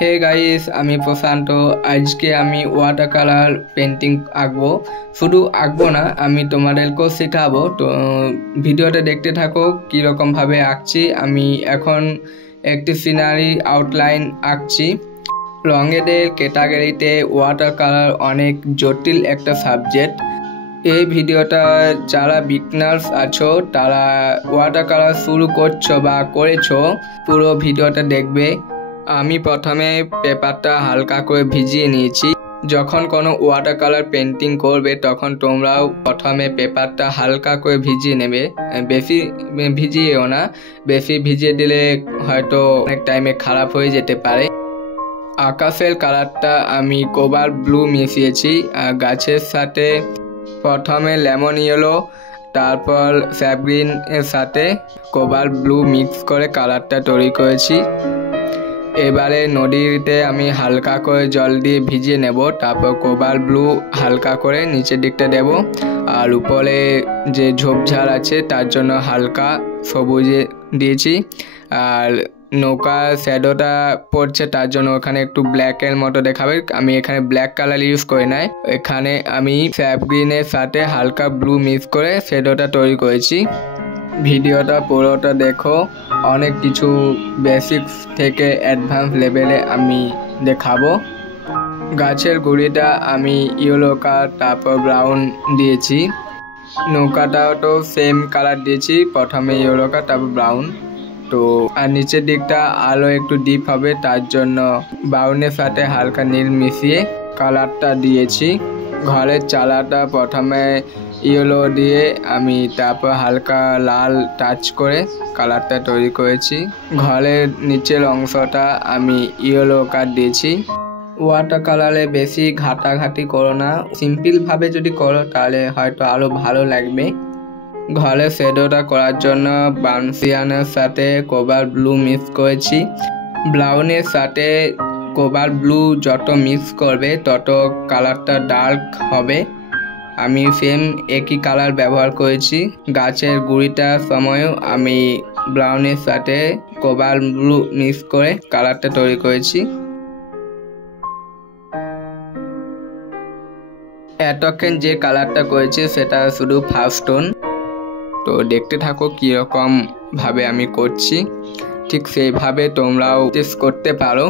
Hey guys, আমি প্রশান্ত। আজকে আমি ওয়াটার কালার পেন্টিং আঁকবো। শুধু আঁকবো না, আমি তোমাদেরকেও শেখাবো। তো ভিডিওটা দেখতে থাকো কীরকমভাবে আঁকছি। আমি এখন একটি সিনারি আউটলাইন আঁকছি। রঙেদের ক্যাটাগরিতে ওয়াটার কালার অনেক জটিল একটা সাবজেক্ট। এই ভিডিওটা যারা বিগনার্স আছো, তারা ওয়াটার কালার শুরু করছো বা করেছো, পুরো ভিডিওটা দেখবে। আমি প্রথমে পেপারটা হালকা করে ভিজিয়ে নিয়েছি। যখন কোনো ওয়াটার কালার পেন্টিং করবে তখন তোমরাও প্রথমে পেপারটা হালকা করে ভিজিয়ে নেবে। বেশি ভিজিয়েও না, বেশি ভিজিয়ে দিলে হয়তো অনেক টাইমে খারাপ হয়ে যেতে পারে। আকাশের কালারটা আমি কোবাল্ট ব্লু মিশিয়েছি। গাছের সাথে প্রথমে লেমন ইয়েলো, তারপর স্যাপ গ্রিন এর সাথে কোবাল্ট ব্লু মিক্স করে কালারটা তৈরি করেছি। এবারে নদীতে আমি হালকা করে জল দিয়ে ভিজিয়ে নেব, তারপর কোবাল্ট ব্লু হালকা করে নিচের দিকটা দেব। আর উপরে যে ঝোপঝাড় আছে তার জন্য হালকা সবুজে দিয়েছি। আর নৌকার শ্যাডোটা পড়ছে তার জন্য ওখানে একটু ব্ল্যাকের মতো দেখাবে। আমি এখানে ব্ল্যাক কালার ইউজ করি নাই, এখানে আমি স্যাপ গ্রিনের সাথে হালকা ব্লু মিক্স করে শ্যাডোটা তৈরি করেছি। ভিডিওটা পুরোটা দেখো, অনেক কিছু বেসিক্স থেকে অ্যাডভান্স লেভেলে আমি দেখাবো। গাছের গুঁড়িটা আমি ইয়েলো কালার তারপর ব্রাউন দিয়েছি। নৌকাটাও তো সেম কালার দিয়েছি, প্রথমে ইয়েলো কালার তারপর ব্রাউন। তো আর নিচের দিকটা আলো একটু ডিপ হবে, তার জন্য ব্রাউনের সাথে হালকা নীল মিশিয়ে কালারটা দিয়েছি। ঘরের চালাটা প্রথমে ইয়েলো দিয়ে আমি তারপর হালকা লাল টাচ করে কালারটা তৈরি করেছি। ঘরের নিচের অংশটা আমি ইয়েলো কালার দিয়েছি। ওয়াটার কালারে বেশি ঘাটাঘাটি করো না, সিম্পলভাবে যদি করো তাহলে হয়তো আরও ভালো লাগবে। ঘরে শ্যাডোটা করার জন্য বানসিয়ানের সাথে কোবাল্ট ব্লু মিক্স করেছি। ব্রাউনের সাথে কোবাল্ট ব্লু যত মিক্স করবে তত কালারটা ডার্ক হবে। আমি সেম একই কালার ব্যবহার করেছি। গাছের গুঁড়িটার সময়ও আমি ব্রাউনের সাথে কোবাল্ট ব্লু মিক্স করে কালারটা তৈরি করেছি। এতক্ষণ যে কালারটা করেছি সেটা শুধু ফার্স্ট টোন। তো দেখতে থাকো কীরকম ভাবে আমি করছি, ঠিক সেইভাবে তোমরাও টেস্ট করতে পারো।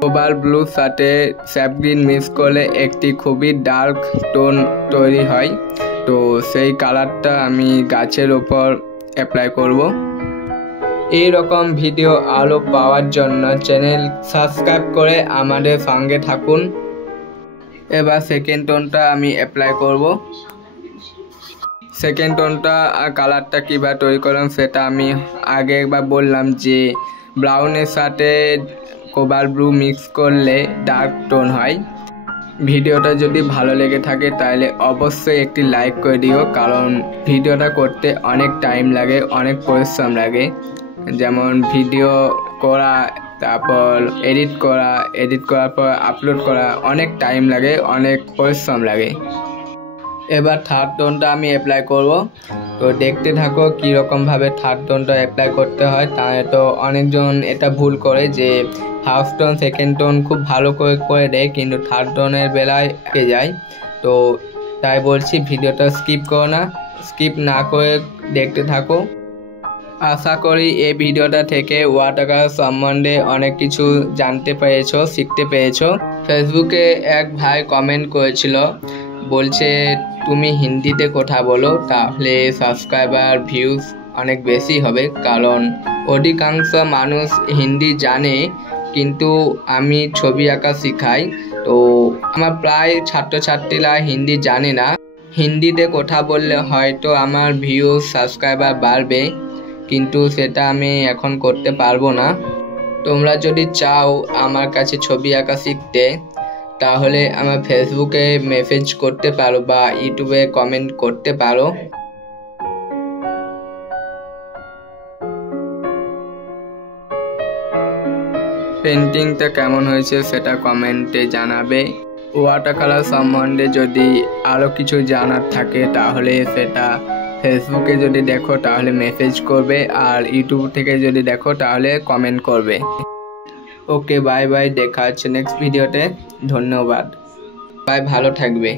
কোবাল্ট ব্লুর সাথে স্যাপ গ্রিন মিক্স করলে একটি খুবই ডার্ক টোন তৈরি হয়। তো সেই কালারটা আমি গাছের ওপর অ্যাপ্লাই করব। এই রকম ভিডিও আরও পাওয়ার জন্য চ্যানেল সাবস্ক্রাইব করে আমাদের সঙ্গে থাকুন। এবার সেকেন্ড টোনটা আমি অ্যাপ্লাই করব। সেকেন্ড টোনটা কালারটা কীভাবে তৈরি করলাম সেটা আমি আগে একবার বললাম, যে ব্রাউনের সাথে কোবাল্ট ব্লু মিক্স করলে ডার্ক টোন হয়। ভিডিওটা যদি ভালো লেগে থাকে তাহলে অবশ্যই একটি লাইক করে দিও, কারণ ভিডিওটা করতে অনেক টাইম লাগে, অনেক পরিশ্রম লাগে। যেমন ভিডিও করা, তারপর এডিট করার পর আপলোড করা অনেক টাইম লাগে, অনেক পরিশ্রম লাগে। এবার থার্ড টোনটা আমি অ্যাপ্লাই করব। তো দেখতে থাকো কীরকমভাবে থার্ড টোনটা অ্যাপ্লাই করতে হয়। তাহলে তো অনেকজন এটা ভুল করে যে ফার্স্ট টোন সেকেন্ড টোন খুব ভালো করে দেয়, কিন্তু থার্ড টোনের বেলায় পেয়ে যায়। তো তাই বলছি ভিডিওটা স্কিপ করো না, স্কিপ না করে দেখতে থাকো। আশা করি এই ভিডিওটা থেকে ওয়াটার কালার সম্বন্ধে অনেক কিছু জানতে পেরেছো, শিখতে পেরেছো। ফেসবুকে এক ভাই কমেন্ট করেছিল, বলছে তুমি হিন্দিতে কথা বলো, তাহলে সাবস্ক্রাইবার ভিউজ অনেক বেশি হবে। কারণ অধিকাংশ মানুষ হিন্দি জানে, কিন্তু আমি ছবি আঁকা শেখাই, তো আমার প্রায় ছাত্রছাত্রীরা হিন্দি জানে না। হিন্দিতে কথা বললে হয়তো আমার ভিউজ সাবস্ক্রাইবার বাড়বে, কিন্তু সেটা আমি এখন করতে পারবো না। তোমরা যদি চাও আমার কাছে ছবি আঁকা শিখতে, তাহলে আমার ফেসবুকে মেসেজ করতে পারো বা ইউটিউবে কমেন্ট করতে পারো। পেন্টিংটা কেমন হয়েছে সেটা কমেন্টে জানাবে। ওয়াটার কালার সম্বন্ধে যদি আরও কিছু জানার থাকে তাহলে সেটা ফেসবুকে যদি দেখো তাহলে মেসেজ করবে, আর ইউটিউব থেকে যদি দেখো তাহলে কমেন্ট করবে। ওকে বাই বাই, দেখা হচ্ছে নেক্সট ভিডিওতে। ধন্যবাদ, বাই, ভালো থাকবে।